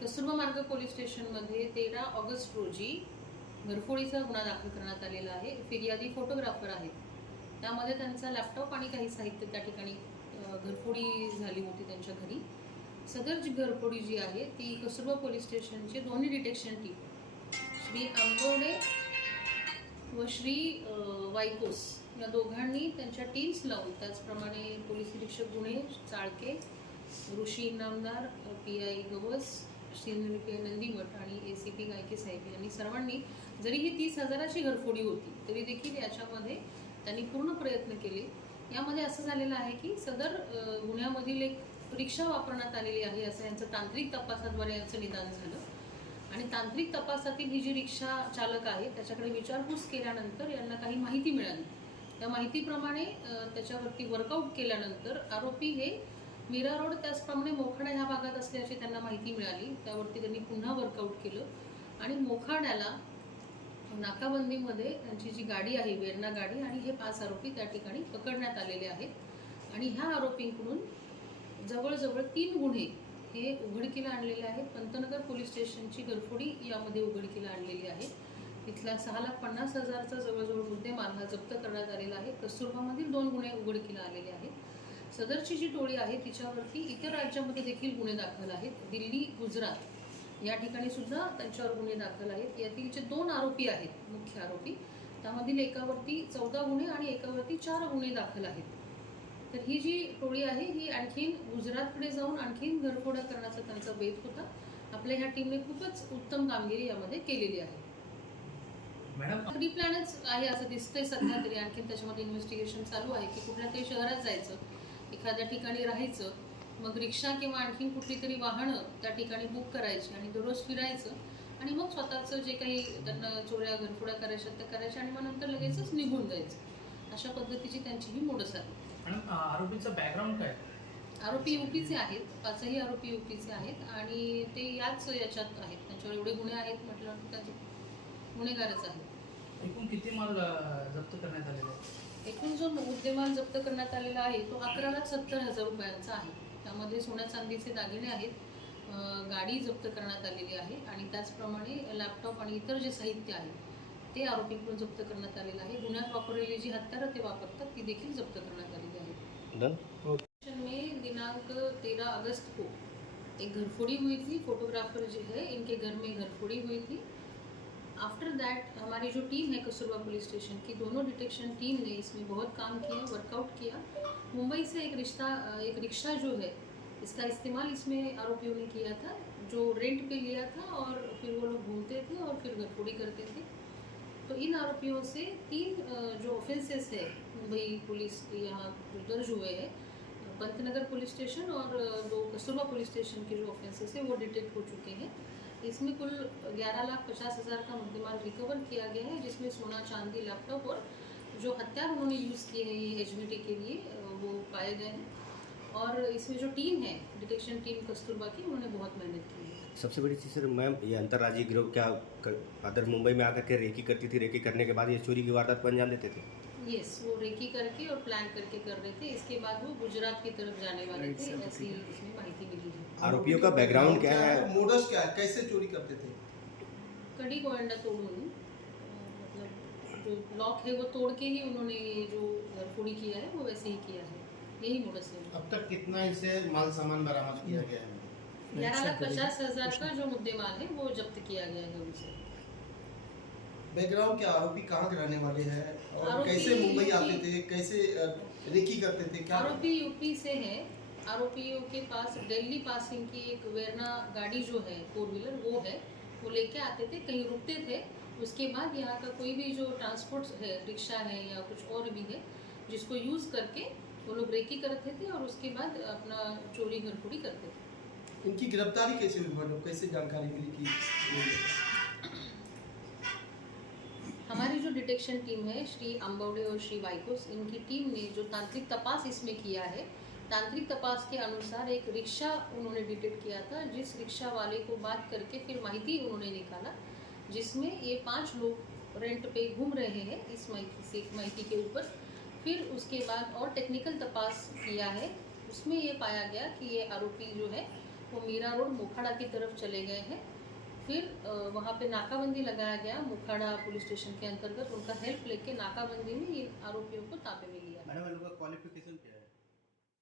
कस्तुरबा मार्ग पोलीस स्टेशनमध्ये तेरा ऑगस्ट रोजी घरफोडीचा गुन्हा दाखल करण्यात आलेला आहे. फिर्यादी फोटोग्राफर आहेत. त्यामध्ये त्यांचा लॅपटॉप आणि काही साहित्य त्या ठिकाणी घरफोडी झाली होती त्यांच्या घरी. सदर जी घरफोडी जी आहे ती कस्तुरबा पोलीस स्टेशनचे दोन्ही डिटेक्शन टीम श्री आंबोडे व श्री वायकोस या दोघांनी त्यांच्या टीम्स लावून त्याचप्रमाणे पोलीस निरीक्षक गुन्हे चाळके ऋषी इनामदार पी आय गवस श्रीनिके नंदीमठ आणि ए सी पी गायके साहेब यांनी सर्वांनी जरी ही तीस हजाराची घरफोडी होती तरी देखील याच्यामध्ये त्यांनी पूर्ण प्रयत्न केले. यामध्ये असं झालेलं आहे की सदर गुन्ह्यामधील एक रिक्षा वापरण्यात आलेली आहे असं यांचं तांत्रिक तपासाद्वारे यांचं निदान झालं. आणि तांत्रिक तपासातील ही जी रिक्षा चालक आहे त्याच्याकडे विचारपूस केल्यानंतर यांना काही माहिती मिळाली. त्या माहितीप्रमाणे त्याच्यावरती वर्कआउट केल्यानंतर आरोपी हे मीरा रोड त्याचप्रमाणे मोखाडा ह्या भागात असल्याची त्यांना माहिती मिळाली. त्यावरती त्यांनी पुन्हा वर्कआउट केलं. आणि मोखाड्याला नाकाबंदीमध्ये त्यांची जी गाडी आहे वेरणा गाडी आणि हे पाच आरोपी त्या ठिकाणी पकडण्यात आलेले आहेत. आणि ह्या आरोपींकडून जवळजवळ तीन गुन्हे हे उघडकीला आणलेले आहेत. पंतनगर पोलीस स्टेशनची घरफोडी यामध्ये उघडकीला आणलेली आहे. इथला सहा लाख पन्नास हजारचा जवळजवळ मुद्देमाल हा जप्त करण्यात आलेला आहे. कस्तुरबामधील दोन गुन्हे उघडकीला आलेले आहेत. सदरची जी टोळी आहे तिच्यावरती इतर राज्यामध्ये देखील गुन्हे दाखल आहेत. दिल्ली गुजरात या ठिकाणी सुद्धा त्यांच्यावर गुन्हे दाखल आहेत. यातील जे दोन आरोपी आहेत मुख्य आरोपी त्यामधील एकावरती चौदा गुन्हे आणि एकावरती चार गुन्हे दाखल आहेत. तर ही जी टोळी आहे ही आणखीन गुजरातकडे जाऊन आणखीन घरफोड्या करण्याचा त्यांचा बेत होता. आपल्या ह्या टीमने खूपच उत्तम कामगिरी यामध्ये केलेली आहे. मॅडम प्लॅनच आहे असं दिसतंय सध्या तरी. आणखीन त्याच्यामध्ये इन्व्हेस्टिगेशन चालू आहे की कुठल्या तरी शहरात जायचं. एखाद्या ठिकाणी राहायचं मग रिक्षा किंवा आणखीन कुठली तरी वाहनं त्या ठिकाणी बुक करायची आणि दररोज फिरायचं आणि मग स्वतःचं जे काही त्यांना चोऱ्या घरफोड्या करायच्या त्या करायच्या आणि मग नंतर लगेचच निघून जायचं. अशा पद्धतीची त्यांची ही मोडस आहे. आरोपीचं बॅकग्राऊंड काय? आरोपी युपीचे आहेत पाचही आरोपी युपीचे आहेत आणि ते याच याच्यात आहेत. त्यांच्यावर एवढे गुन्हे आहेत म्हटलं गुन्हेगारच आहेत. एकूण किती माल जप्त करण्यात आलेला आहे जो मुद्देमाल जप्त करण्यात आलेला आहे तो अकरा लाख सत्तर हजार रुपयांचा आहे. त्यामध्ये सोन्या चांदीचे दागिने आहेत गाडी जप्त करण्यात आलेली आहे आणि त्याचप्रमाणे लॅपटॉप आणि इतर जे साहित्य आहे ते आरोपीकडून जप्त करण्यात आलेलं आहे. गुन्ह्यात वापरलेली जी हत्यारं ते वापरतात ती देखील जप्त करण्यात आलेली स्टेशन में दिनांक तेरह अगस्त को. एक घरफोड़ी हुई थी फोटोग्राफर जो है इनके घर में घरफोड़ी हुई थी. आफ्टर दैट हमारी जो टीम है कस्तूरबा पुलिस स्टेशन की, दोनों डिटेक्शन टीम ने इसमें बहुत काम किया वर्कआउट किया। मुंबई से एक रिश्ता, एक रिक्शा जो है, इसका इस्तेमाल इसमें आरोपियों ने किया था, जो रेंट पे लिया था और फिर वो लोग घूमते थे और फिर घरफोड़ी करते थे। तो इन आरोपियों से तीन जो ऑफेंसेस है, मुंबई पुलिस यहाँ दर्ज हुए हैं, पंतनगर पुलिस स्टेशन और दो कस्तूरबा पुलिस स्टेशन के जो ऑफेंसेस है, वो डिटेक्ट हो चुके हैं। इसमें कुल ग्यारह लाख पचास हज़ार का मुद्देमाल रिकवर किया गया है, जिसमें सोना, चांदी लैपटॉप और जो हथियार उन्होंने यूज़ किए हैं ये एच के लिए वो पाए गए हैं। और इसमें जो टीम है डिटेक्शन टीम कस्तूरबा की, उन्होंने बहुत मेहनत की है। सबसे बड़ी चीज़, सर, मैम, ये अंतर्राज्यीय गिरोह क्या अदर मुंबई में आकर के रेकी करती थी? रेकी करने के बाद ये चोरी की वारदात को अंजाम देते थे? यस वो रेकी करके और प्लान करके कर रहे थे। इसके बाद वो गुजरात की तरफ़ जाने वाले थे ऐसी इसमें माहिती मिली है। आरोपियों का बैकग्राउंड क्या है? मोडस क्या है? कैसे चोरी करते थे? कड़ी गोयंडा तोड़ून अ, मतलब जो लॉक है वो तोड़ के ही उन्होंने ये जो घरफोड़ी किया है वो वैसे ही किया है। यही मोडस है। अब तक कितना इसे माल सामान बरामद किया गया है? ग्यारह लाख पचास हज़ार का जो मुद्देमाल है वो जब्त किया गया है उनसे। बैकग्राउंड क्या आरोपी कहाँ के रहने वाले हैं और कैसे मुंबई आते थे कैसे रेकी करते थे क्या आरोपी यूपी से है। आरोपियों के पास दिल्ली पासिंग की एक वेरना गाड़ी जो है फोर व्हीलर वो है। वो लेके आते थे कहीं रुकते थे। उसके बाद यहाँ का कोई भी जो ट्रांसपोर्ट है रिक्शा है या कुछ और भी है जिसको यूज़ करके वो लोग रेकी करते थे और उसके बाद अपना चोरी घरफोड़ी करते थे। इनकी गिरफ्तारी कैसे हुई? मतलब कैसे जानकारी मिली कि हमारी जो डिटेक्शन टीम है, श्री अम्बौडे और श्री वाइकोस, इनकी टीम ने जो तांत्रिक तपास इसमें किया है, तांत्रिक तपास के अनुसार एक रिक्शा उन्होंने डिटेक्ट किया था, जिस रिक्शा वाले को बात करके फिर माहिती उन्होंने निकाला, जिसमें ये पाँच लोग रेंट पे घूम रहे हैं इस माहिती से, माहिती के ऊपर। फिर उसके बाद और टेक्निकल तपास किया है, उसमें ये पाया गया कि ये आरोपी जो है, वो मीरा रोड मोखाड़ा की तरफ़ चले गए हैं। फिर वहाँ पे नाकाबंदी लगाया गया मुखाड़ा पुलिस स्टेशन के अंतर्गत। उनका हेल्प लेके नाकाबंदी में ये आरोपियों को तापे में लिया मैडम क्वालिफिकेशन क्या है?